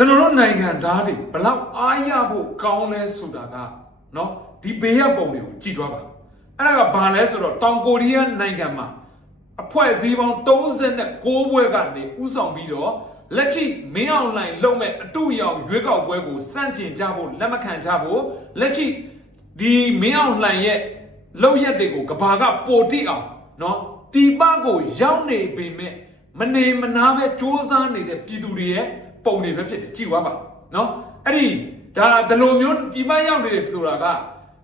ကျွန်တော်တို့နိုင်ငံသားတွေဘလောက်အားရဖို့ကောင်းလဲဆိုတာကเนาะဒီဘေးရပုံတွေကိုကြည့်သွားပါအဲ့ဒါကဘာလဲဆိုတော့တောင်ကိုရီးယားနိုင်ငံမှာအဖွဲ့အစည်းပေါင်း36ဘွဲကနေဥဆောင်ပြီးတော့လက်ရှိမင်းအောင်လှိုင်လုံမဲ့အတူရောင်ရွေးကောက်ပွဲကိုစန့်ကျင်ကြဖို့လက်မခံကြဖို့လက်ရှိဒီမင်းအောင်လှိုင်ရဲ့လုံရက်တွေကိုကဘာကပိုတိအောင်เนาะတီပကိုရောက်နေပေမဲ့မနေမနာပဲစ조사နေတဲ့ပြည်သူတွေရဲ့ ပုံတွေပဲဖြစ်တယ်ကြည်ွားပါနော်အဲ့ဒီဒါဒီလိုမျိုးပြည်ပရောက်နေဆိုတာက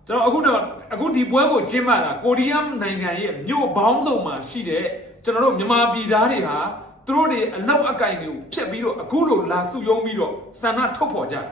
ကျွန်တော်အခုတော့အခုဒီပွဲကိုကျင်းပတာကိုရီးယားနိုင်ငံရဲ့မြို့ပေါင်းစုံမှာရှိတဲ့ကျွန်တော်တို့မြန်မာပြည်သားတွေဟာသူတို့တွေအလောက်အကင်တွေကိုဖျက်ပြီးတော့အခုလိုလာစုယုံပြီးတော့ဆန္ဒထုတ်ဖော်ကြတယ်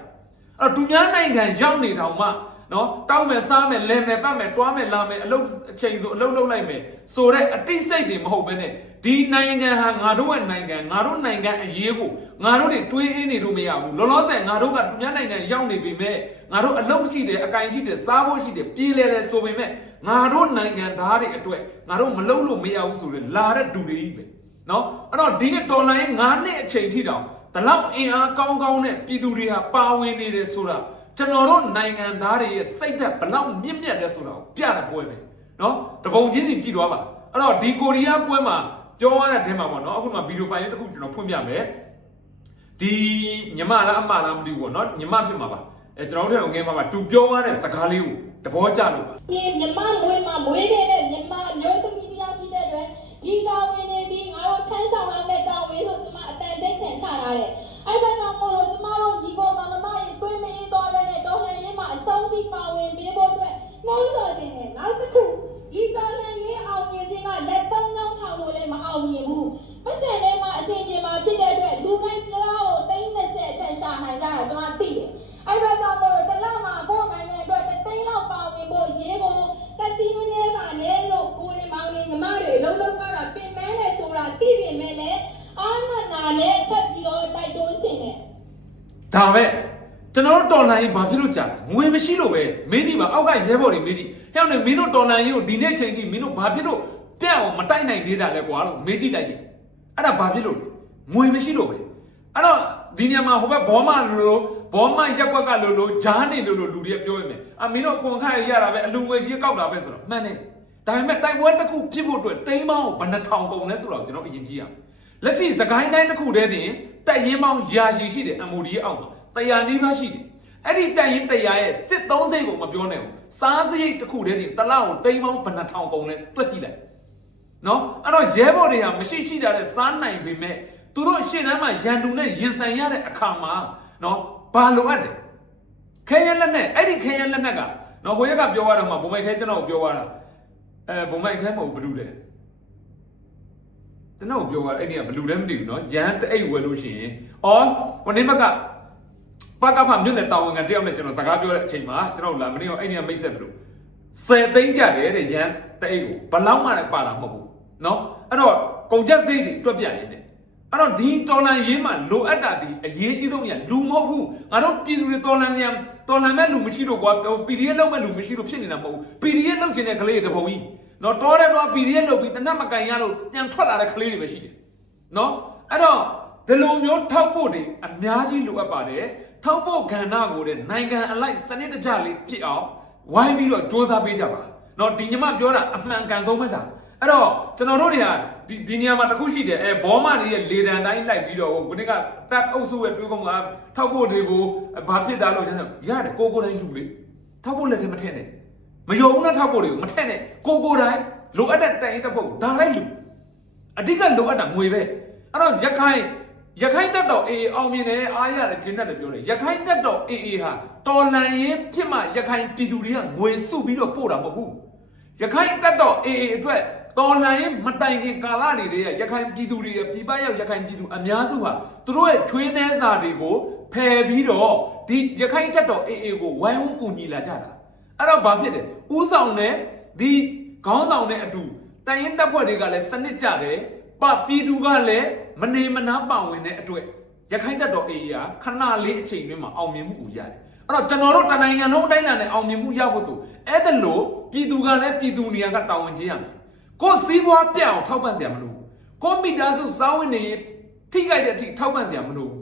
အဲ့တော့သူများနိုင်ငံရောက်နေတောင်မှနော်တောက်မယ်စားမယ်လဲမယ်ပတ်မယ်တွားမယ်လာမယ်အလုတ်အချိန်ဆိုအလုတ်လုတ်လိုက်မယ်ဆိုတော့အတိတ်စိတ်တွေမဟုတ်ဘဲနဲ့ ဒီနိုင်ငံဟာငါတို့ရဲ့နိုင်ငံငါတို့နိုင်ငံအရေးကိုငါတို့တွေတွေးအင်းနေလို့မရဘူးလောလောဆယ်ငါတို့ကသူများနိုင်ငံရောက်နေပြီမဲ့ငါတို့အလုပ်ရှိတယ်အကင်ရှိတယ်စားဖို့ရှိတယ်ပြေးလဲလဲဆိုပေမဲ့ငါတို့နိုင်ငံသားတွေအတွက်ငါတို့မလုပ်လို့မရဘူးဆိုရင်လာတဲ့ဒူတွေကြီးပဲနော်အဲ့တော့ဒီနေ့တော်လိုင်း9နှစ်အချိန်ထိတောင်ဒီလောက်အင်အားကောင်းကောင်းနဲ့ပြည်သူတွေဟာပါဝင်နေတယ်ဆိုတာကျွန်တော်တို့နိုင်ငံသားတွေရဲ့စိတ်သက်ဘလောက်မြင့်မြတ်လဲဆိုတာကိုပြတဲ့ပွဲပဲနော်တပုံချင်းစီကြည့်သွားပါအဲ့တော့ဒီကိုရီးယားပွဲမှာ ပြောရတဲ့အထဲမှာပေါ့နော်အခုမှဗီဒီယိုဖိုင်လေးတစ်ခုကျွန်တော်ဖွင့်ပြမယ်ဒီညီမလားအမလားမသိဘူးပေါ့နော်ညီမဖြစ်မှာပါအဲကျွန်တော်တို့ထဲငယ်မှာပါသူပြောရတဲ့စကားလေးကိုတဘောကြလို့ပါဒီမြမမွေးမှာမွေးတဲ့မြမမျိုးသမီးတရားဖြစ်တဲ့အတွက်ဒီတာဝန်တွေဒီငါတို့ထမ်းဆောင်ရမယ့်တာဝန်ဆိုကျွန်မအတန်တိတ်ထန်ချထားတယ်။အဲ့ဒါကြောင့်မို့လို့ကျွန်မတို့ဒီပေါ်မှာမမရေတွေးမအေးသွားတဲ့နဲ့တော်လှန်ရေးမှာအဆုံးထိပါဝင်ပေးဖို့အတွက်နှိုးဆော်ခြင်းနဲ့နောက်တစ်ခုဒီတော်လှန်ရေးအောင်မြင်ခြင်းကလက်သုံးချောင်းထောင်လို့လည်းမအောင်မြင်ဘူး။ပတ်စံထဲမှာအစဉ်ပြေမှာဖြစ်တဲ့အတွက်လူတိုင်းတရားကိုတိမ့်20အထက်ရှာနိုင်ကြတာကျွန်တော်သိတယ်။အဲ့ဒါကြောင့်မို့လို့တစ်လမှာကိုယ်နိုင်ငံအတွက်တစ်သိန်းလောက်ပါဝင်ဖို့ရေးဖို့ကစီမနေပါနဲ့လို့ကိုယ်နဲ့မောင်လေးညီမတွေလုံးလုံးကတော့ပြင်မဲနဲ့ဆိုတာသိပြင်မဲလေ အာနာနာနဲ့ဖက်ပြီးတော့တိုက်တွန်းခြင်းနဲ့ဒါပဲကျွန်တော်တို့တော်လန်ရေးဘာဖြစ်လို့ကြာလဲငွေမရှိလို့ပဲမေးကြည့်ပါအောက်ကရဲဘော်တွေမေးကြည့်ဟဲ့နေမင်းတို့တော်လန်ရေးကိုဒီနေ့ချိန်ထိမင်းတို့ဘာဖြစ်လို့ပြတ်အောင်မတိုက်နိုင်သေးတာလဲကွာလို့မေးကြည့်လိုက်ရင်အဲ့ဒါဘာဖြစ်လို့လဲငွေမရှိလို့ပဲအဲ့တော့ဒီနေရာမှာဟိုဘက်ဘောမလိုလိုဘောမရက်ကွက်ကလိုလိုဂျားနေလိုလိုလူတွေကပြောရမယ်အမင်းတို့ကွန်ခန့်ရရတာပဲအလူငွေကြီးကောက်တာပဲဆိုတော့မှန်တယ်ဒါပေမဲ့တိုက်ပွဲတစ်ခုဖြစ်ဖို့အတွက်တိမ်းပေါင်းဘယ်နှထောင်ကုန်လဲဆိုတော့ကျွန်တော်အရင်ကြည့်ရအောင် လက်ရှိသခိုင်းတိုင်းတစ်ခုတည်းတင်တက်ရင်ပေါင်းယာရှိရှိတယ် MOD ရဲ့အောက်မှာတရားနီးသားရှိတယ်အဲ့ဒီတက်ရင်တရားရဲ့စစ်သုံးစိတ်ကိုမပြောနဲ့ဘူးစားစရိတ်တစ်ခုတည်းတင်တစ်လောက်တိမ်ပေါင်းဘယ်နှထောင်ကုန်လဲတွက်ကြည့်လိုက်နော်အဲ့တော့ရဲဘော်တွေဟာမရှိရှိတာတဲ့စားနိုင်ပေမဲ့သူတို့ရှေ့တန်းမှာရန်သူနဲ့ရင်ဆိုင်ရတဲ့အခါမှာနော်ဘာလိုအပ်တယ်ခဲရလက်နဲ့အဲ့ဒီခဲရလက်နဲ့ကနော်ဟိုရက်ကပြောရတော့မှဘုံမိုက်ခဲကျွန်တော်ကိုပြောရတာအဲဘုံမိုက်ခဲမဟုတ်ဘူးဘလူတယ် ကျွန်တော်ပြောတာအဲ့ဒီကဘလူလည်းမသိဘူးเนาะရန်တအိတ်ဝယ်လို့ရှိရင်အော်ဟိုနေ့မကပကဖမြို့နယ်တာဝန်ခံတယောက်နဲ့ကျွန်တော်စကားပြောတဲ့အချိန်မှာကျွန်တော်လာမနေ့ကအဲ့ဒီကမိတ်ဆက်ဘလူ10သိန်းကြတယ်တဲ့ရန်တအိတ်ကိုဘလောက်မှလည်းပါတာမဟုတ်ဘူးเนาะအဲ့တော့ကုန်ချက်စိတ်တွေတွက်ပြရင်းနဲ့အဲ့တော့ဒီတော်လန်ရေးမှာလိုအပ်တာဒီအရေးကြီးဆုံးရလူမဟုတ်ဘူးငါတို့ပြည်သူတွေတော်လန်ရံတော်လန်မဲ့လူမရှိတော့ကွာ PDF လောက်မဲ့လူမရှိလို့ဖြစ်နေတာမဟုတ်ဘူး PDF လောက်ချင်တဲ့ကလေးတွေတပုံကြီး နော်တော်တယ်တော့ PDF လောက်ပြီးတနတ်မကန်ရလို့ပြန်ထွက်လာတဲ့ကလေးတွေပဲရှိတယ်နော်အဲ့တော့ဒီလိုမျိုးထောက်ဖို့တွေအများကြီးလိုအပ်ပါတယ်ထောက်ဖို့ကဏ္ဍကိုတဲ့နိုင်ငံအလိုက်စနစ်တကျလေးဖြစ်အောင်ဝိုင်းပြီးတော့စ조사ပေးကြပါနော်ဒီညမပြောတာအမှန်ကန်ဆုံးပဲဒါအဲ့တော့ကျွန်တော်တို့တွေကဒီဒီနေရာမှာတစ်ခုရှိတယ်အဲဘောမတွေရဲ့လေတံတိုင်းလိုက်ပြီးတော့ခုနေ့ကတပ်အုပ်စုရဲ့တွေးကောင်းကထောက်ဖို့တွေကိုဘာဖြစ်တာလို့ရတယ်ကိုကိုတိုင်းယူလေထောက်ဖို့လက်ထဲမထည့်နဲ့ မယုံဘူးနဲ့ထောက်ဖို့တွေကိုမထည့်နဲ့ကိုကိုတိုင်းလိုအပ်တဲ့တိုင်ရင်တစ်ဖို့ဒါလိုက်လူအဓိကလိုအပ်တာငွေပဲအဲ့တော့ရခိုင်ရခိုင်တက်တော်အေးအောင်မြင်တယ်အားရတယ်ကျင်းတတ်တယ်ပြောတယ်ရခိုင်တက်တော်အေးအေးဟာတော်လန်ရင်ဖြစ်မှရခိုင်ပြည်သူတွေကငွေစုပြီးတော့ပို့တာမဟုတ်ဘူးရခိုင်တက်တော်အေးအေးအတွက်တော်လန်ရင်မတိုင်ခင်ကာလတွေတည်းရခိုင်ပြည်သူတွေရဲ့ပြည်ပရောက်ရခိုင်ပြည်သူအများစုဟာသူတို့ရဲ့ချွေးနှဲစာတွေကိုဖယ်ပြီးတော့ဒီရခိုင်တက်တော်အေးအေးကိုဝိုင်းဝန်းကူညီလာကြတာ အဲ့တော့ဘာဖြစ်တယ်ဥဆောင်နဲ့ဒီခေါင်းဆောင်နဲ့အတူတိုင်ရင်တပ်ဖွဲ့တွေကလည်းစနစ်ကြတယ်ပပြည်သူကလည်းမနေမနာပါဝင်တဲ့အတွက်ရခိုင်တပ်တော်အေးရာခဏလေးအချိန်တွင်းမှာအောင်မြင်မှုကိုရတယ်အဲ့တော့ကျွန်တော်တို့တနိုင်ငံလုံးအတိုင်းအတာနဲ့အောင်မြင်မှုရဖို့ဆိုအဲ့ဒါလို့ပြည်သူကလည်းပြည်သူနေရာကတာဝန်ချင်းရမယ်ကိုယ်စီးပွားပြအောင်ထောက်ပံ့စရာမလိုဘူးကိုယ်မိသားစုစောင်းဝင်နေထိခိုက်တဲ့အထိထောက်ပံ့စရာမလိုဘူး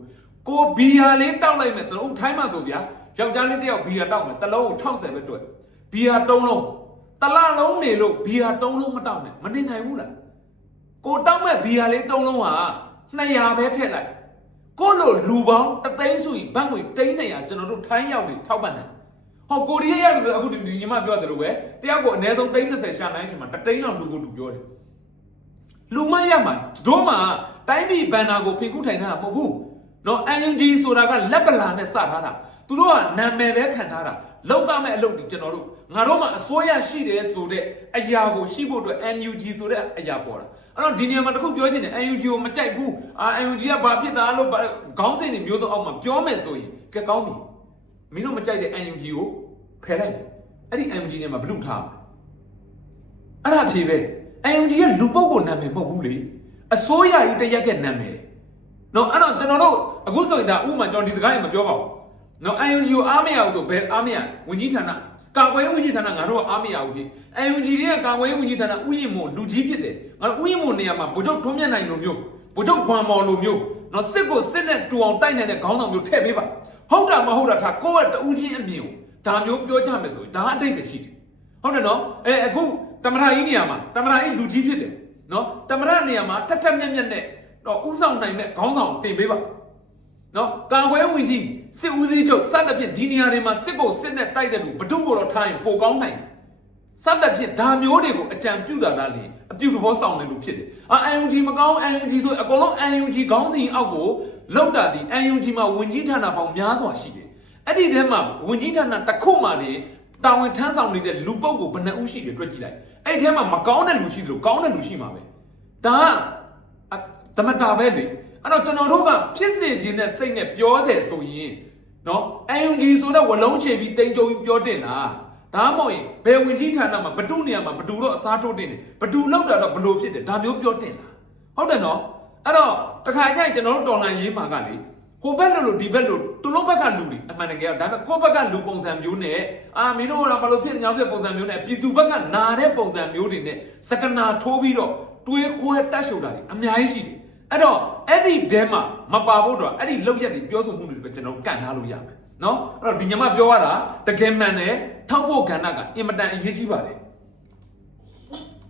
ကိုဘီယာလေးတောက်လိုက်မယ်တလုံးထိုင်းမှဆိုဗျာ ယောက်ျားလေးတယောက်ဘီယာတောက်မယ်တစ်လုံးကို60ပဲတွေ့ဘီယာ၃လုံးတလလုံးနေလို့ဘီယာ၃လုံးမတောက်နဲ့မနေနိုင်ဘူးလားကိုတောက်မဲ့ဘီယာလေး၃လုံးဟာ200ပဲထည့်လိုက်ကိုလိုလူပေါင်းတသိန်းဆိုရင်ဘတ်ငွေ300ကျွန်တော်တို့ထိုင်းရောက်နေထောက်ပံ့တယ်ဟောကိုရီးယားရောက်ဆိုအခုဒီညီမပြောတယ်လို့ပဲတယောက်ကိုအနည်းဆုံး330ရှာနိုင်ရှင်မှာတသိန်းလောက်လူကိုလူပြောတယ်လူမရမှာတို့မှာတိုင်းပြည်ဘန်နာကိုဖိကုထိုင်တာမဟုတ်ဘူးနော် NG ဆိုတာကလက်ပလာနဲ့စထားတာ သူတို့ကနာမည်ပဲခံထားတာလောက်ကမဲ့အလုပ်တွေကျွန်တော်တို့ငါတို့မှာအစိုးရရှိတယ်ဆိုတဲ့အရာကိုရှိဖို့အတွက် NUG ဆိုတဲ့အရာပေါ်တာအဲ့တော့ဒီနေရာမှာတခုပြောချင်တယ် NUG ကိုမကြိုက်ဘူးအာ NUG ကဘာဖြစ်တာလို့ဘာခေါင်းစဉ်တွေမျိုးစုံအောက်မှာပြောမယ်ဆိုရင်ကဲကောင်းပြီမင်းတို့မကြိုက်တဲ့ NUG ကိုဖယ်လိုက်တယ်အဲ့ဒီ NUG နဲ့မှာဘလူထားမှာအဲ့ဒါဖြေပဲ AUG ရဲ့လူပုဂ္ဂိုလ်နာမည်မဟုတ်ဘူးလေအစိုးရကြီးတရက်ကနာမည်နော်အဲ့တော့ကျွန်တော်တို့အခုဆိုရင်ဒါဥပမာကျွန်တော်ဒီစကားရင်မပြောပါဘူး နော် AUG ကိုအားမရဘူးဆိုဘယ်အားမရဝင်ကြီးဌာနကာကွယ်ရေးဝင်ကြီးဌာနငါတို့ကအားမရဘူးလေ AUG ရဲ့ကာကွယ်ရေးဝင်ကြီးဌာနဥယျာဉ်မို့လူကြီးဖြစ်တယ်ငါတို့ဥယျာဉ်မို့နေရာမှာဗိုလ်ချုပ်ထွန်းမြတ်နိုင်လိုမျိုးဗိုလ်ချုပ်ခွန်မော်လိုမျိုးနော်စစ်ကိုစစ်နဲ့တူအောင်တိုက်နေတဲ့ခေါင်းဆောင်မျိုးထည့်ပေးပါဟုတ်တာမဟုတ်တာထားကိုယ့်ရဲ့တူးချင်းအမြင်ကိုဒါမျိုးပြောကြမယ်ဆိုရင်ဒါအတိတ်ပဲရှိတယ်ဟုတ်တယ်နော်အဲအခုတမရကြီးနေရာမှာတမရကြီးလူကြီးဖြစ်တယ်နော်တမရနေရာမှာထက်ထက်မြက်မြက်နဲ့တော့ဥဆောင်နိုင်တဲ့ခေါင်းဆောင်တင်ပေးပါနော်ကာကွယ်ဝင်ကြီး စစ်ဦးစီးချုပ်စသဖြင့်ဒီနေရာတွေမှာစစ်ကိုစစ်နဲ့တိုက်တဲ့လူဘဒုကိုတော့ထားရင်ပိုကောင်းနိုင်တယ်စသဖြင့်ဒါမျိုးတွေကိုအကြံပြုတာလားလေအပြုတဘောဆောင်တယ်လို့ဖြစ်တယ်အာ UNG မကောင်း UNG ဆိုအကုန်လုံး UNG ခေါင်းစဉ်အောက်ကိုလောက်တာဒီ UNG မှာဝင်ကြီးဌာနပေါင်းများစွာရှိတယ်အဲ့ဒီထဲမှာဝင်ကြီးဌာနတစ်ခုမှနေတာဝန်ထမ်းဆောင်နေတဲ့လူပုဂ္ဂိုလ်ဘယ်နှဦးရှိတယ်တွေ့ကြည့်လိုက်အဲ့ဒီထဲမှာမကောင်းတဲ့လူရှိသလိုကောင်းတဲ့လူရှိမှာပဲဒါကအသမတာပဲလေ အဲ့တော့ကျွန်တော်တို့ကဖြစ်စေခြင်းနဲ့စိတ်နဲ့ပြောတယ်ဆိုရင်နော် AUG ဆိုတဲ့ဝလုံးချေပြီးတိမ်ကြုံပြီးပြောတင်လားဒါမှမဟုတ်ရင်ဘယ်ဝင်ကြီးဌာနမှာဘဒုနေရာမှာဘဒုတော့အစားထိုးတင်တယ်ဘဒုလောက်တာတော့ဘလို့ဖြစ်တယ်ဒါမျိုးပြောတင်လားဟုတ်တယ်နော်အဲ့တော့တခါကျရင်ကျွန်တော်တို့တော်လှန်ရေးမှာကလေဟိုဘက်လို့လို့ဒီဘက်လို့သူတို့ဘက်ကလူတွေအမှန်တကယ်ဒါပေမဲ့ကိုယ့်ဘက်ကလူပုံစံမျိုးနဲ့အာမင်းတို့ကဘာလို့ဖြစ်ညောင်းဖြစ်ပုံစံမျိုးနဲ့ပြည်သူဘက်ကနာတဲ့ပုံစံမျိုးတွေနဲ့စကနာထိုးပြီးတော့တွေးခွဲတက်ရှုတာတွေအများကြီးရှိတယ် အဲ့တော့အဲ့ဒီတဲမှာမပါဖို့တော့အဲ့ဒီလောက်ရက်တွေပြောဆိုမှုတွေပဲကျွန်တော်ကန်ထားလို့ရမယ်နော်အဲ့တော့ဒီညမပြောရတာတကယ်မှန်တယ်ထောက်ဖို့ကဏ္ဍကအင်မတန်အရေးကြီးပါတယ်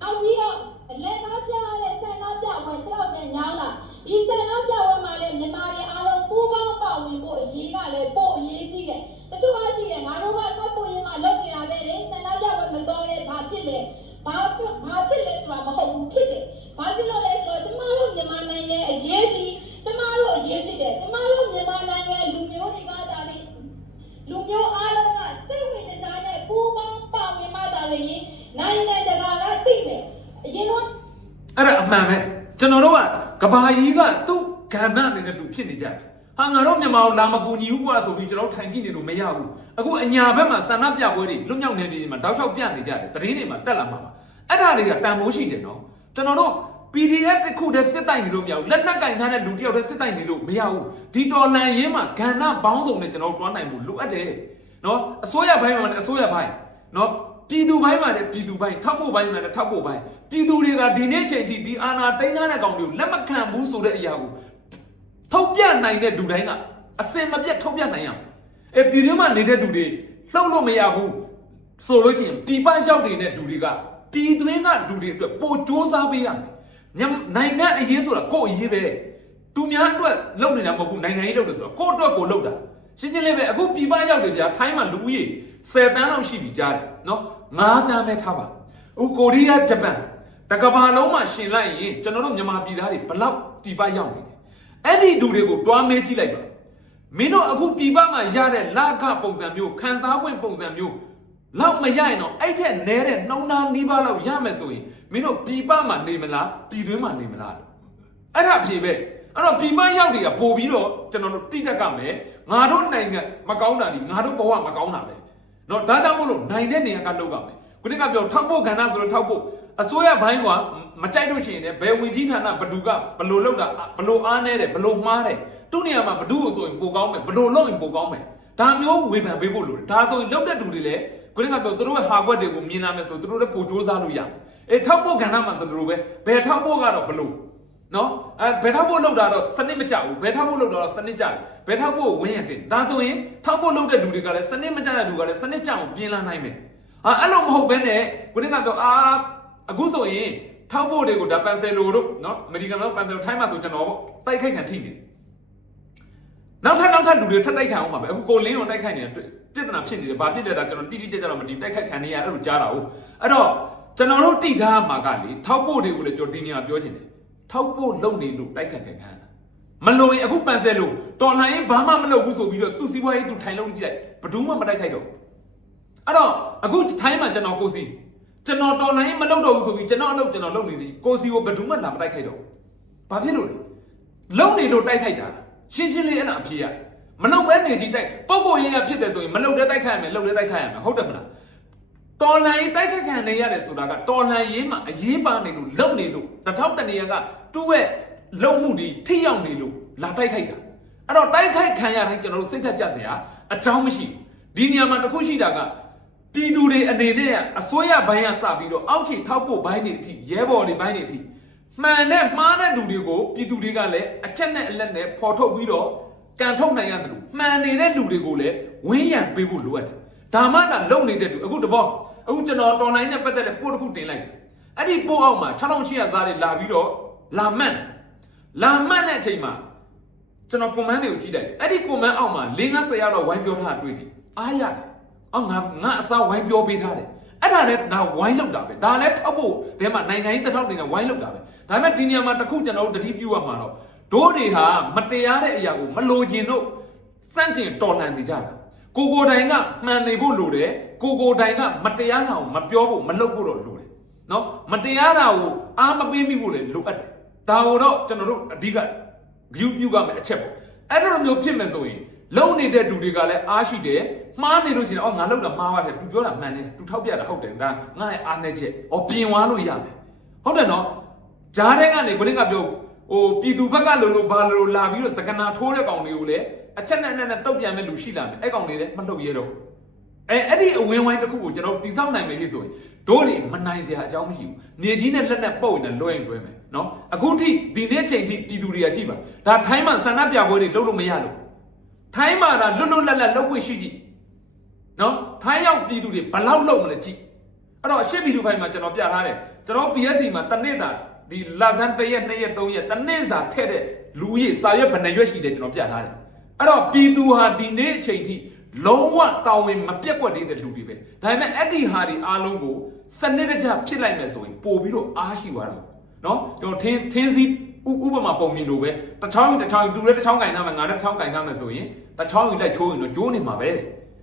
နောက်ပြီးတော့လက်သားပြရတဲ့ဆန္ဒပြဝင်ခြေတော့ပြန်ညောင်းတာဒီဆန္ဒပြဝင်မှာလည်းမြန်မာတွေအားလုံးပူးပေါင်းပါဝင်ဖို့အရေးကလည်းပို့အရေးကြီးတယ်တချို့ကရှိတယ်ငါတို့ကတော့ပုံရင်မှာလုပ်နေတာပဲလေဆန္ဒပြဝင်မတော်လဲဘာဖြစ်လဲဘာဖြစ်ဘာဖြစ်လဲဆိုတာမဟုတ်ဘူးဖြစ်တယ်ဘာဖြစ်လို့လဲဆိုတော့ကျမတို့မြန်မာနိုင်ငံအရေးကြီးကျမတို့အရေးဖြစ်တယ်ကျမတို့မြန်မာနိုင်ငံလူမျိုးတွေကဒါလေး လူမျိုးအားလုံးကစိတ်ဝင်စားတဲ့ပူပေါင်းပါဝင်မှသာလေရင်နိုင်ငံတကာကသိတယ်အရင်တော့ အဲ့ဒါအမှန်ပဲကျွန်တော်တို့ကကဘာကြီးကသူ့ကဏ္ဍအနေနဲ့သူဖြစ်နေကြတယ် ဟာငါတို့မြန်မာကိုလာမကူညီဘူးကွာဆိုပြီးကျွန်တော်တို့ထိုင်ကြည့်နေလို့မရဘူးအခုအညာဘက်မှာဆန္ဒပြပွဲတွေလွတ်မြောက်နေနေမှာတောက်ချောက်ပြနေကြတယ်သတင်းတွေမှာတက်လာမှာပါအဲ့ဒါတွေကတန်ဖိုးရှိတယ်နော်ကျွန်တော်တို့ PDF တစ်ခုတည်းစစ်တိုင်နေလို့မရဘူးလက်နက်ကင်ထားတဲ့လူတစ်ယောက်တည်းစစ်တိုင်နေလို့မရဘူးဒီတော်လှန်ရေးမှာကဏ္ဍပေါင်းစုံနဲ့ကျွန်တော်တို့တွားနိုင်ဖို့လိုအပ်တယ်နော်အစိုးရဘိုင်းမှာလည်းအစိုးရဘိုင်းနော်ပြည်သူဘိုင်းမှာလည်းပြည်သူဘိုင်းထောက်ဖို့ဘိုင်းမှာလည်းထောက်ဖို့ဘိုင်းပြည်သူတွေကဒီနေ့ချိန်ထိဒီအာဏာသိမ်းထားတဲ့ကောင်တွေကိုလက်မခံဘူးဆိုတဲ့အရာကို ထုတ်ပြနိုင်တဲ့လူတိုင်းကအစင်မပြတ်ထုတ်ပြနိုင်ရမယ်အဲပြည်တွင်းမှာနေတဲ့လူတွေလှုပ်လို့မရဘူးဆိုလို့ရှိရင်ပြည်ပရောက်နေတဲ့လူတွေကပြည်တွင်းကလူတွေအတွက်ပိုစ조사ပေးရမယ်ညနိုင်ငံအရေးဆိုတာကိုယ့်အရေးပဲသူများအတွက်လုပ်နေတာမဟုတ်ဘူးနိုင်ငံရေးလုပ်တယ်ဆိုတော့ကိုယ့်အတွက်ကိုလုပ်တာရှင်းရှင်းလေးပဲအခုပြည်ပရောက်တယ်ဗျာထိုင်းမှာလူဦးရေ10တန်းလောက်ရှိပြီကြားတယ်နော်9တန်းပဲထားပါအခုကိုရီးယားဂျပန်တကဘာလုံးမှာရှင်လိုက်ရင်ကျွန်တော်တို့မြန်မာပြည်သားတွေဘလောက်ပြည်ပရောက်နေတယ် အဲ့ဒီလူတွေကိုတွားမေးကြည့်လိုက်ပါ မင်းတို့အခုပြည်ပမှာရတဲ့လကပုံစံမျိုးခန်းစားခွင့်ပုံစံမျိုးလောက်မရရင်တော့အဲ့ထက်နဲတဲ့နှုံးသားနီးပါးလောက်ရမယ်ဆိုရင်မင်းတို့ပြည်ပမှာနေမလားပြည်တွင်းမှာနေမလားအဲ့ဒါအဖြေပဲအဲ့တော့ပြည်ပရောက်တွေကပို့ပြီးတော့ကျွန်တော်တို့တိတက်ကမယ်ငါတို့နိုင်ငံမကောင်းတာဒီငါတို့ဘဝမကောင်းတာပဲเนาะဒါကြောင့်မို့လို့နိုင်တဲ့နေရာကလောက်ကမယ်ခုနကပြောထောက်ဖို့ကဏ္ဍဆိုတော့ထောက်ဖို့ အစိုးရဘိုင်းကမကြိုက်လို့ရှိရင်လည်းဘယ်ဝင်ကြီးဌာနဘဒူကဘလို့လောက်တာဘလို့အားနေတယ်ဘလို့မှားတယ်သူ့နေရာမှာဘဒူကိုဆိုရင်ပိုကောင်းမယ်ဘလို့လောက်ရင်ပိုကောင်းမယ်ဒါမျိုးဝေဖန်ပေးဖို့လိုတယ်ဒါဆိုရင်လောက်တဲ့သူတွေလည်းခုနကပြောသူတို့ရဲ့ဟာကွက်တွေကိုမြင်လာမယ်ဆိုသူတို့လည်းပိုစ조사လို့ရတယ်အေးထောက်ဖို့ကဏ္ဍမှာဆိုသူတို့ပဲဘယ်ထောက်ဖို့ကတော့ဘလို့နော်အဲဘယ်ထောက်ဖို့လောက်တာတော့စနစ်မကြဘူးဘယ်ထောက်ဖို့လောက်တာတော့စနစ်ကြတယ်ဘယ်ထောက်ဖို့ဝင်းရတင်ဒါဆိုရင်ထောက်ဖို့လောက်တဲ့လူတွေကလည်းစနစ်မကြတဲ့လူကလည်းစနစ်ကြအောင်ပြင်လာနိုင်မယ်ဟာအဲ့လိုမဟုတ်ဘဲနဲ့ကိုနေ့ကပြောအာ အခုဆိုရင်ထောက်ဖို့တွေကိုဒါပန်ဆယ်လိုတို့နော်အမေရိကန်တော့ပန်ဆယ်လိုထိုင်းမှာဆိုကျွန်တော်ပေါ့တိုက်ခိုက်ခံထိနေတယ်နောက်ထပ်နောက်ထပ်လူတွေထပ်တိုက်ခံအောင်ပါပဲအခုကိုလင်းကိုတိုက်ခိုက်နေတဲ့ပြဿနာဖြစ်နေတယ်ဘာဖြစ်လဲဒါကျွန်တော်တိတိကျကျတော့မသိတိုက်ခိုက်ခံနေရအဲ့လိုကြားတာဟုတ်အဲ့တော့ကျွန်တော်တို့တိထားမှာကလေထောက်ဖို့တွေကိုလည်းကျွန်တော်ဒီနေရာပြောချင်တယ်ထောက်ဖို့လုံနေလို့တိုက်ခိုက်ခံခံတာမလို့ရင်အခုပန်ဆယ်လို့တော်လှန်ရင်ဘာမှမလုပ်ဘူးဆိုပြီးတော့သူ့စီးပွားရေးသူထိုင်လုံးကြည့်လိုက်ဘယ်သူမှမတိုက်ခိုက်တော့အဲ့တော့အခုထိုင်းမှာကျွန်တော်ကိုစီ ကျွန်တော်တော်လှန်ရင်မလုပ်တော့ဘူးဆိုပြီးကျွန်တော်အလုပ်ကျွန်တော်လုပ်နေတယ်ကိုစီကိုဘယ်သူမှလာမတိုက်ခိုက်တော့ဘာဖြစ်လို့လဲလုံနေလို့တိုက်ခိုက်တာရှင်းရှင်းလေးအဲ့ဒါအဖြစ်ရမလုံပဲနေကြည့်တိုက်ပုံပေါ်ရေးရဖြစ်တယ်ဆိုရင်မလုံတဲ့တိုက်ခိုက်ရမယ်လုံတဲ့တိုက်ခိုက်ရမယ်ဟုတ်တယ်မလားတော်လှန်ရေးတိုက်ခိုက်ခံနေရတယ်ဆိုတာကတော်လှန်ရေးမှာအရေးပါနေလို့လုံနေလို့တထောက်တနေရကသူ့ရဲ့လုံမှုတွေထိရောက်နေလို့လာတိုက်ခိုက်တာအဲ့တော့တိုက်ခိုက်ခံရတိုင်းကျွန်တော်တို့စိတ်သက်ကြစရာအကြောင်းမရှိဘူးဒီနေရာမှာတစ်ခုရှိတာက ပြည်သူတွေအနေနဲ့ကအစိုးရဘိုင်းကစပြီးတော့အောက်ခြေထောက်ပို့ဘိုင်းတွေအထိရဲဘော်တွေဘိုင်းတွေအထိမှန်တဲ့မှားတဲ့လူတွေကိုပြည်သူတွေကလည်းအချက်နဲ့အလက်နဲ့ဖော်ထုတ်ပြီးတော့ကန်ထုတ်နိုင်ရတယ်လို့မှန်နေတဲ့လူတွေကိုလည်းဝင်းရံပေးဖို့လိုအပ်တယ်ဒါမှသာလုံနေတဲ့လူအခုတဘောအခုကျွန်တော်တော်လိုင်းနဲ့ပတ်သက်တဲ့ပို့တစ်ခုတင်လိုက်တယ်အဲ့ဒီပို့အောက်မှာ6800သားတွေလာပြီးတော့လာမှန်လာမှန်တဲ့အချိန်မှာကျွန်တော်ကွန်မန်းတွေကိုကြည့်လိုက်တယ်အဲ့ဒီကွန်မန်းအောက်မှာ၄50ရောက်တော့ဝိုင်းပြောထားတာတွေ့တယ်အားရတယ် အော်ငါငါအစားဝိုင်းပြောပေးထားတယ်အဲ့ဒါလည်းဒါဝိုင်းလောက်တာပဲဒါလည်းထောက်ဖို့ဒီမှာနိုင်ငံရေးတစ်ထောက်တင်ကဝိုင်းလောက်တာပဲဒါပေမဲ့ဒီနေရာမှာတစ်ခုကျွန်တော်တို့တတိပြုရမှာတော့ဒိုးတွေဟာမတရားတဲ့အရာကိုမလိုချင်တို့စန့်ကျင်တော်လှန်နေကြတာကိုကိုတိုင်ကမှန်နေဖို့လိုတယ်ကိုကိုတိုင်ကမတရားတာကိုမပြောဖို့မလုပ်ဖို့တော့လိုတယ်နော်မတရားတာကိုအားမပေးမိဖို့လည်းလိုအပ်တယ်ဒါကိုတော့ကျွန်တော်တို့အဓိက view ပြုကမယ်အချက်ပေါ့အဲ့လိုမျိုးဖြစ်မယ်ဆိုရင် လုံနေတဲ့လူတွေကလည်းအားရှိတယ်မှားနေလို့ရှိရင်အော်ငါလောက်တာမှားပါတယ်သူပြောတာမှန်တယ်သူထောက်ပြတာဟုတ်တယ်ဒါငါရဲ့အားနဲ့ချက်အော်ပြင်သွားလို့ရမယ်ဟုတ်တယ်နော်ဂျားတဲ့ကနေကိုလင်းကပြောဟိုပြည်သူဘက်ကလိုလိုဘာလိုလာပြီးတော့စကနာထိုးတဲ့ကောင်တွေကိုလည်းအချက်နဲ့နဲ့နဲ့တုတ်ပြန်မဲ့လူရှိလာမယ်အဲ့ကောင်တွေလည်းမလှုပ်ရဲတော့အဲအဲ့ဒီအဝင်းဝိုင်းတစ်ခုကိုကျွန်တော်တိစောက်နိုင်မယ်ဖြစ်ဆိုရင်တို့တွေမနိုင်စရာအကြောင်းမရှိဘူးနေကြီးနဲ့လက်နဲ့ပုတ်နေလွှဲရင်လွှဲမယ်နော်အခုထိဒီနေ့ချိန်ထိပြည်သူတွေကကြည့်ပါဒါထိုင်းမှာဆန္ဒပြပွဲတွေလုပ်လို့မရလို့ ထိုင်းမှာဒါလွတ်လွတ်လပ်လပ်လုပ်ခွင့်ရှိကြည့်နော်ထိုင်းရောက်ပြည်သူတွေဘလောက်လုပ်မလဲကြည့်အဲ့တော့အရှိပြည်သူပိုင်းမှာကျွန်တော်ပြထားတယ်ကျွန်တော် PSC မှာတနေ့တာဒီလာဇန်တစ်ရက်နှစ်ရက်သုံးရက်တနေ့စာထည့်တဲ့လူကြီးစာရွက်ဘယ်နှရွက်ရှိတယ်ကျွန်တော်ပြထားတယ်အဲ့တော့ပြည်သူဟာဒီနေ့အချိန်ထိလုံးဝတာဝန်မပြတ်ကွက်သေးတဲ့လူတွေပဲဒါပေမဲ့အဲ့ဒီဟာဒီအားလုံးကိုစနစ်တကျဖြစ်လိုက်မယ်ဆိုရင်ပို့ပြီးတော့အားရှိသွားတယ်နော်ကျွန်တော်ထင်းထင်းစီဥ ဥပမာပုံမြင်လို့ပဲတစ်ချောင်းတစ်ချောင်းတူလည်းတစ်ချောင်းကင်ထားမယ်ငါလည်းတစ်ချောင်းကင်ထားမယ်ဆိုရင်တစ်ချောင်းယူလိုက်ချိုးရင်တော့ကျိုးနေမှာပဲ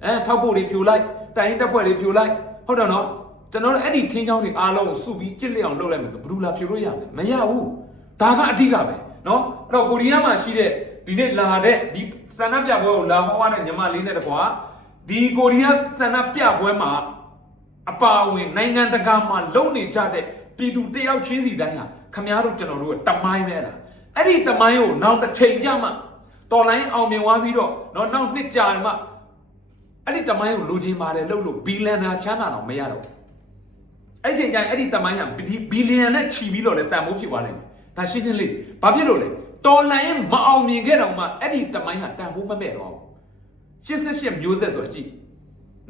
အဲထောက်ဖို့တွေဖြူလိုက်တိုင်တက်ဖွဲ့တွေဖြူလိုက်ဟုတ်တယ်နော်ကျွန်တော်တို့အဲ့ဒီထင်းချောင်းတွေအားလုံးကိုစုပြီးကြစ်လက်အောင်လုပ်လိုက်မယ်ဆိုဘယ်လိုလာဖြူလို့ရမလဲမရဘူးဒါကအဓိကပဲနော်အဲ့တော့ကိုရီးယားမှာရှိတဲ့ဒီနေ့လာတဲ့ဒီစန္ဒပြပွဲကိုလာဟောရတဲ့ညီမလေးနဲ့တကွာဒီကိုရီးယားစန္ဒပြပွဲမှာအပါအဝင်နိုင်ငံတကာမှာလုံနေကြတဲ့ပြည်သူတယောက်ချင်းစီတိုင်းဟာ ခမားတို့ကျွန်တော်တို့ကတမိုင်းပဲလားအဲ့ဒီတမိုင်းကိုနောက်တစ်ချိန်ကြမှတော်လိုင်းအောင်မြင်သွားပြီးတော့တော့နောက်နှစ်ကြာမှအဲ့ဒီတမိုင်းကိုလိုချင်ပါတယ်လို့လို့ဘီလန်နာချမ်းသာတော့မရတော့ဘူးအဲ့ဒီချိန်ကျရင်အဲ့ဒီတမိုင်းကဒီဘီလန်နဲ့ချီပြီးတော့လည်းတန်ဖိုးဖြစ်သွားတယ်ဒါရှင်းရှင်းလေးဘာဖြစ်လို့လဲတော်လိုင်းမအောင်မြင်ခဲ့တော့မှအဲ့ဒီတမိုင်းကတန်ဖိုးမမဲ့တော့ဘူး88မျိုးဆက်ဆိုကြည့်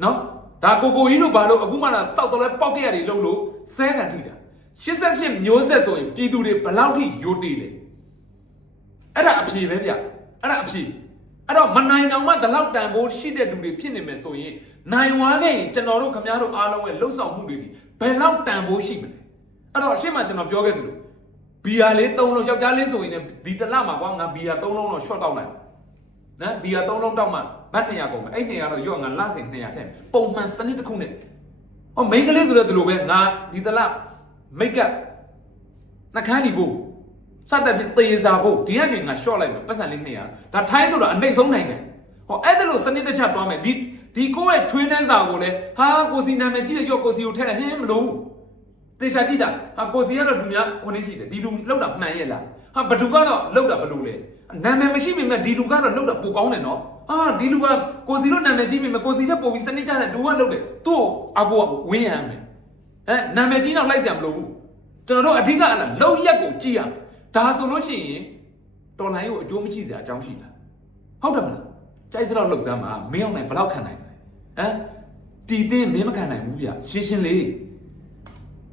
နော်ဒါကိုကိုကြီးတို့ဘာလို့အခုမှလာစောက်တော့လဲပေါက်ကြရတယ်လုံးလို့ဆဲကန်ထိတာ 88မျိုးဆက်ဆိုရင်ပြည်သူတွေဘယ်လောက်ထိယိုတေးလဲအဲ့ဒါအဖြေပဲဗျအဲ့ဒါအဖြေအဲ့တော့မနိုင်အောင်မှဒီလောက်တန်ဖိုးရှိတဲ့လူတွေဖြစ်နေမယ်ဆိုရင်နိုင်ဝါခဲ့ရင်ကျွန်တော်တို့ခမရတို့အားလုံးရဲ့လှုပ်ဆောင်မှုတွေဒီဘယ်လောက်တန်ဖိုးရှိမလဲအဲ့တော့ရှေ့မှာကျွန်တော်ပြောခဲ့သလိုဘီယာလေး၃လုံးယောက်ျားလေးဆိုရင်လည်းဒီတစ်လမှာကွာငါဘီယာ၃လုံးတော့ short တောက်လိုက်နော်ဘီယာ၃လုံးတောက်မှဘတ်200ကုန်မယ်အဲ့200တော့ရော့ငါလစင်200ထည့်ပုံမှန်စနစ်တစ်ခုနဲ့ဟောမိန်းကလေးဆိုတော့ဒီလိုပဲငါဒီတလ မိတ်ကပ်နှကန်းဒီဖို့စတဲ့ဖြစ်သေးစားဖို့ဒီကနေငါ short လိုက်မယ်ပတ်စံလေး200ဒါထိုင်းဆိုတော့အနှိမ့်ဆုံးနိုင်တယ်ဟောအဲ့ဒါလို့စနစ်တစ်ချက်တွားမယ်ဒီဒီကိုယ့်ရဲ့ထွေးနှန်းစာကိုလည်းဟာကိုစီနာမည်ကြည့်ရရော့ကိုစီကိုထည့်တယ်ဟင်းမလို့တေချာကြည့်တာဟာကိုစီကတော့လူများဟိုနေရှိတယ်ဒီလူလောက်တာမှန်ရဲ့လားဟာဘသူကတော့လောက်တာဘလို့လဲနာမည်မရှိပေမဲ့ဒီလူကတော့လောက်တာပိုကောင်းတယ်နော်အာဒီလူကကိုစီတို့နာမည်ကြည့်ပေမဲ့ကိုစီကပိုပြီးစနစ်ကြတဲ့လူကလောက်တယ်သူ့အဘောကဝင်းရမ်းမယ် ဟဲ့နာမည်ကြီးတော့လိုက်စရာမလိုဘူးကျွန်တော်တို့အဓိကအဲ့ဒါလောက်ရက်ကိုကြည့်ရမယ်ဒါဆိုလို့ရှိရင်တော်လိုင်းကိုအကျိုးမရှိစရာအကြောင်းရှိလားဟုတ်တယ်မလားကြိုက်တဲ့လောက်လှုပ်စမ်းပါမင်းအောင်နိုင်ဘယ်လောက်ခံနိုင်လဲဟမ်တီတင်းမင်းမခံနိုင်ဘူးဗျရှင်းရှင်းလေး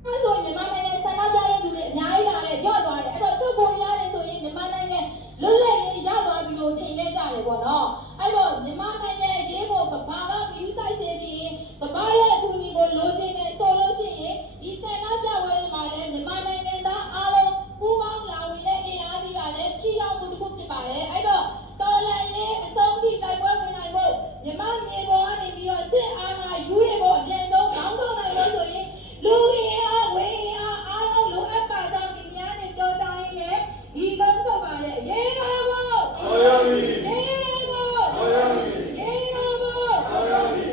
အဲဆိုရင်မြန်မာနိုင်ငံဆန္ဒပြတဲ့သူတွေအများကြီးလာတယ်ရော့သွားတယ်အဲ့တော့ဆုတ်ပေါ်ရတယ်ဆိုရင်မြန်မာနိုင်ငံလွတ်လပ်ရေးရသွားပြီလို့ထင်ခဲ့ကြတယ်ပေါ့နော်အဲ့တော့မြန်မာနိုင်ငံရေးဖို့ကဘာကဗီးဆိုင်စေချင်ကဘာရဲ့အကူအညီကိုလိုချင်တယ်ဆိုလို့ရှိရင်ဒီဆန္ဒပြပွဲမှာလည်းမြန်မာနိုင်ငံသားအားလုံးပူးပေါင်းလာဝင်တဲ့အင်အားကြီးကလည်းထိရောက်မှုတစ်ခုဖြစ်ပါတယ်အဲ့တော့တော်လန်ရေးအဆုံးထိတိုက်ပွဲဝင်နိုင်ဖို့မြန်မာမြေပေါ်ကနေပြီးတော့စစ်အာဏာယူတွေကိုအပြန်ဆုံးခေါင်းဆောင်နိုင်လို့ဆိုရင် လူရင်းအားဝေးအားအားလုံးလိုအပ်ပါကြောင်းဒီများနဲ့ပြောကြရင်းနဲ့ဒီကုန်းချုပ်ပါလေရေရောဘောဟောရပြီရေရောဘောဟောရပြီရေရောဘောဟောရပြီ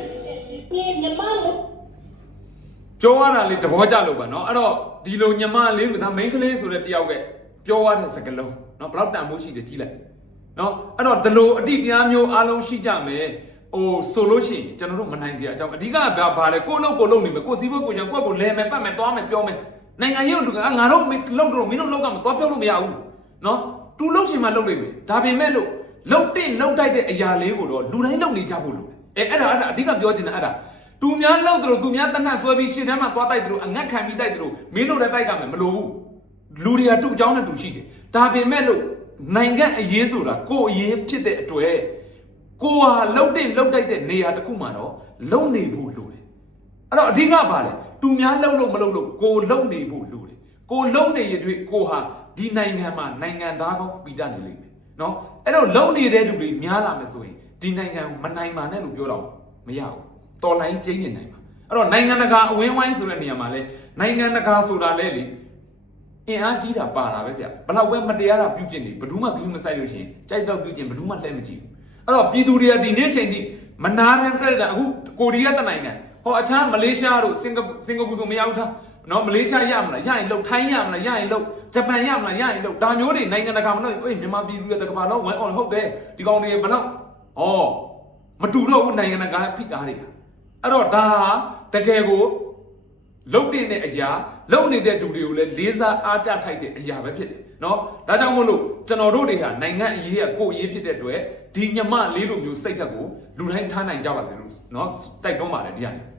ဒီမြမလို့ ပြောရတာ လေးသဘောကျလို့ပါเนาะအဲ့တော့ဒီလိုညမလေးဒါ main ကလေးဆိုတဲ့တယောက်ကပြောရတဲ့စကားလုံးเนาะဘယ်လောက်တန်ဖိုးရှိတယ်ကြည့်လိုက်เนาะအဲ့တော့ဒီလိုအတိတရားမျိုးအားလုံးရှိကြမယ်ဟိုဆိုလို့ရှိရင်ကျွန်တော်တို့မနိုင်စရာအကြောင်းအဓိကကဘာလဲကိုယ့်လုံးကိုယ်လုံးနေမယ်ကိုယ်စီးပွားကိုယ်ချင်ကိုယ့်ကိုယ်လဲမယ်ပတ်မယ်သွားမယ်ပြောမယ်နိုင်ငံရေးလူကငါတို့မလုံးတော့မင်းတို့လောက်ကမသွားပြောလို့မရဘူးเนาะသူလုံးချင်မှလုံးနိုင်မယ်ဒါပေမဲ့လို့လုံးတဲ့လုံးတိုက်တဲ့အရာလေးကိုတော့လူတိုင်းလုံးနေကြဖို့လို့အဲအဲ့ဒါအဲ့ဒါအဓိကပြောချင်တာအဲ့ဒါ သူများလောက်တယ်လို့သူများတနတ်ဆွဲပြီးရှင်းထဲမှာသွားတိုက်တယ်လို့အငတ်ခံပြီးတိုက်တယ်လို့မင်းတို့လည်းတိုက်ကြမယ်မလိုဘူးလူတွေကတူအကြောင်းနဲ့တူရှိတယ်ဒါပေမဲ့လို့နိုင်ငံအရေးဆိုတာကိုယ်အရေးဖြစ်တဲ့အတွက်ကိုယ်ဟာလှုပ်တဲ့လှုပ်တိုက်တဲ့နေရာတစ်ခုမှာတော့လုံနေဖို့လိုတယ်အဲ့တော့အဓိကပါလေသူများလှုပ်လို့မလှုပ်လို့ကိုယ်လှုပ်နေဖို့လိုတယ်ကိုယ်လှုပ်နေရတွေ့ကိုယ်ဟာဒီနိုင်ငံမှာနိုင်ငံသားကောင်းပြီးတတ်နေလိမ့်မယ်နော်အဲ့တော့လှုပ်နေတဲ့လူတွေများလာမယ်ဆိုရင်ဒီနိုင်ငံမနိုင်ပါနဲ့လို့ပြောတော့မရဘူး တော်လိုင်းကျင်းနေနိုင်မှာအဲ့တော့နိုင်ငံတကာအဝင်းဝိုင်းဆိုတဲ့နေရာမှာလဲနိုင်ငံတကာဆိုတာလဲလေအင်အားကြီးတာပါတာပဲဗျဘလောက်ပဲမတရားတာပြုကျင့်နေဘယ်သူမှပြုမဆိုင်လို့ရှိရင်ကြိုက်တော့ပြုကျင့်ဘယ်သူမှလှည့်မကြည့်ဘူးအဲ့တော့ပြည်သူတွေကဒီနေ့ချိန်ထိမနာတမ်းတက်တာအခုကိုရီးယားတနိုင်ငံဟောအခြားမလေးရှားတို့စင်ကာစင်ကာပူဆိုမရောက်ထားနော်မလေးရှားရမလားရရင်လှုပ်ထိုင်းရမလားရရင်လှုပ်ဂျပန်ရမလားရရင်လှုပ်ဒါမျိုးတွေနိုင်ငံတကာမလို့အေးမြန်မာပြည်သူတွေတကဘာတော့ဝမ်အောင်ဟုတ်တယ်ဒီကောင်တွေဘယ်တော့ဩမတူတော့ဘူးနိုင်ငံတကာဖိတားတွေ အဲ့တော့ဒါဟာတကယ်ကိုလုတ်တင်တဲ့အရာလုံနေတဲ့သူတွေကိုလည်းလေးစားအားကြထိုက်တဲ့အရာပဲဖြစ်တယ်เนาะဒါကြောင့်မို့လို့ကျွန်တော်တို့တွေဟာနိုင်ငံအရေးကကိုယ်အရေးဖြစ်တဲ့အတွက်ဒီညမလေးလိုမျိုးစိတ်ဓာတ်ကိုလူတိုင်းထားနိုင်ကြပါစေလို့เนาะတိုက်တွန်းပါတယ်ဒီကနေ